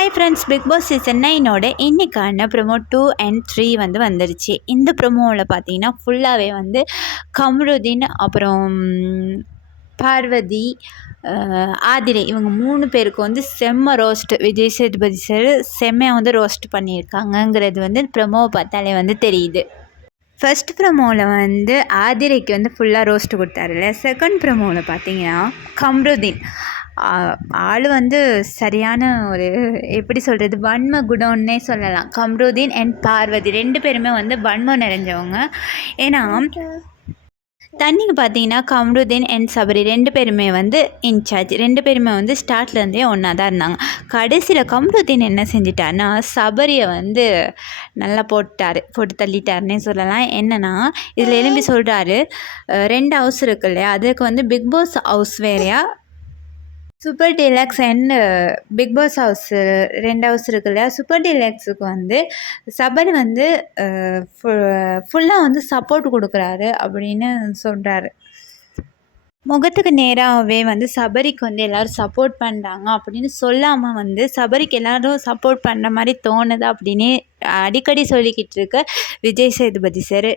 Hi friends Bigg Boss season நைனோட இன்றைக்கான promo two and three வந்து வந்துருச்சு. இந்த ப்ரொமோவில் பார்த்தீங்கன்னா ஃபுல்லாகவே வந்து கமருதீன் அப்புறம் பார்வதி ஆதிரை இவங்க மூணு பேருக்கு வந்து செம்ம ரோஸ்ட் விஜய் சேதுபதி சார் செம்மையாக வந்து ரோஸ்ட் பண்ணியிருக்காங்கங்கிறது வந்து ப்ரொமோவை பார்த்தாலே வந்து தெரியுது. ஃபர்ஸ்ட் ப்ரமோவில் வந்து ஆதிரைக்கு வந்து ஃபுல்லாக ரோஸ்ட் கொடுத்தாருல செகண்ட் ப்ரமோவில் பார்த்தீங்கன்னா கம்ருதீன். ஆள் வந்து சரியான ஒரு எப்படி சொல்கிறது வன்ம குடோன்னே சொல்லலாம். கம்ருதீன் அண்ட் பார்வதி ரெண்டு பேருமே வந்து வன்மம் நிறைஞ்சவங்க. ஏன்னா தண்ணிக்கு பார்த்தீங்கன்னா கம்ருதீன் அண்ட் சபரி ரெண்டு பேருமே வந்து இன்சார்ஜ் ரெண்டு பேருமே வந்து ஸ்டார்ட்லேருந்தே ஒன்றா தான் இருந்தாங்க. கடைசியில் கம்ருதீன் என்ன செஞ்சிட்டாருன்னா சபரியை வந்து நல்லா போட்டார் போட்டு தள்ளிட்டாருன்னே சொல்லலாம். என்னன்னா இதில் எழும்பி சொல்கிறாரு ரெண்டு ஹவுஸ் இருக்கு இல்லையா? அதுக்கு வந்து பிக் பாஸ் ஹவுஸ் வேறையா? Super Deluxe and Bigg Boss house ரெண்டு ஹவுஸ் இருக்கு இல்லையா? சூப்பர் டீலக்ஸுக்கு வந்து சபரி வந்து uh, ஃபுல்லாக வந்து சப்போர்ட் கொடுக்குறாரு அப்படின்னு சொல்கிறாரு முகத்துக்கு நேராகவே வந்து சபரிக்கு வந்து எல்லோரும் சப்போர்ட் பண்ணுறாங்க அப்படின்னு சொல்லாமல் வந்து சபரிக்கு எல்லாரும் சப்போர்ட் பண்ணுற மாதிரி தோணுது அப்படின்னு அடிக்கடி சொல்லிக்கிட்டு இருக்க விஜய் சேதுபதி சார்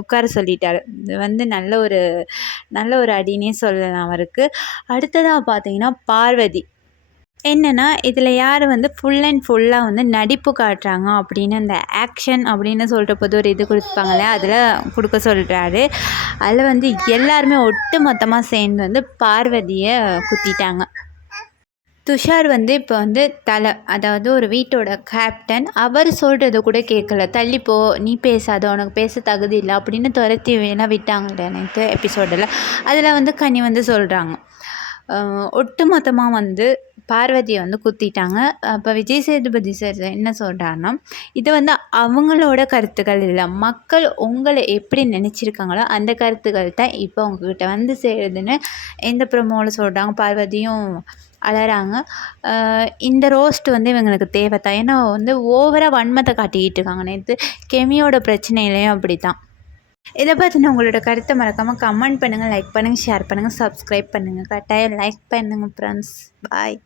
உட்கார சொல்லிட்டாரு. இது வந்து நல்ல ஒரு நல்ல ஒரு அடினே சொல்லலாம் அவருக்கு. அடுத்ததாக பார்த்தீங்கன்னா பார்வதி. என்னென்னா இதில் யார் வந்து ஃபுல் அண்ட் ஃபுல்லாக வந்து நடிப்பு காட்டுறாங்க அப்படின்னு அந்த ஆக்ஷன் அப்படின்னு சொல்கிற போது ஒரு இது கொடுப்பாங்களே அதில் கொடுக்க சொல்கிறாரு அதில் வந்து எல்லாருமே ஒட்டு மொத்தமாக சேர்ந்து வந்து பார்வதியை குத்திட்டாங்க. துஷார் வந்து இப்போ வந்து தலை அதாவது ஒரு வீட்டோட கேப்டன் அவர் சொல்கிறத கூட கேட்கல தள்ளிப்போ நீ பேசாத உனக்கு பேச தகுதி இல்லை அப்படின்னு துரத்தி வேணால் விட்டாங்க எனக்கு எபிசோடில் அதில் வந்து கனி வந்து சொல்கிறாங்க ஒட்டு மொத்தமாக வந்து பார்வதியை வந்து குத்திட்டாங்க. அப்போ விஜய் சேதுபதி சார் என்ன சொல்கிறாருன்னா இது வந்து அவங்களோட கருத்துக்கள் இல்லை. மக்கள் உங்களை எப்படி நினச்சிருக்காங்களோ அந்த கருத்துக்கள் தான் இப்போ உங்ககிட்ட வந்து சேருதுன்னு எந்த பிரமோவில் சொல்கிறாங்க பார்வதியும் அழறாங்க இந்த ரோஸ்ட் வந்து இவங்களுக்கு தேவை தான் ஏன்னா வந்து ஓவராக வன்மத்தை காட்டிக்கிட்டு இருக்காங்க. நேற்று கெமியோட பிரச்சனையிலையும் அப்படி தான் இதை பற்றின உங்களோட கருத்தை மறக்காமல் கமெண்ட் பண்ணுங்கள் லைக் பண்ணுங்கள் ஷேர் பண்ணுங்கள் சப்ஸ்கிரைப் பண்ணுங்கள் கட்டாயம் லைக் பண்ணுங்கள் ஃப்ரெண்ட்ஸ் பாய்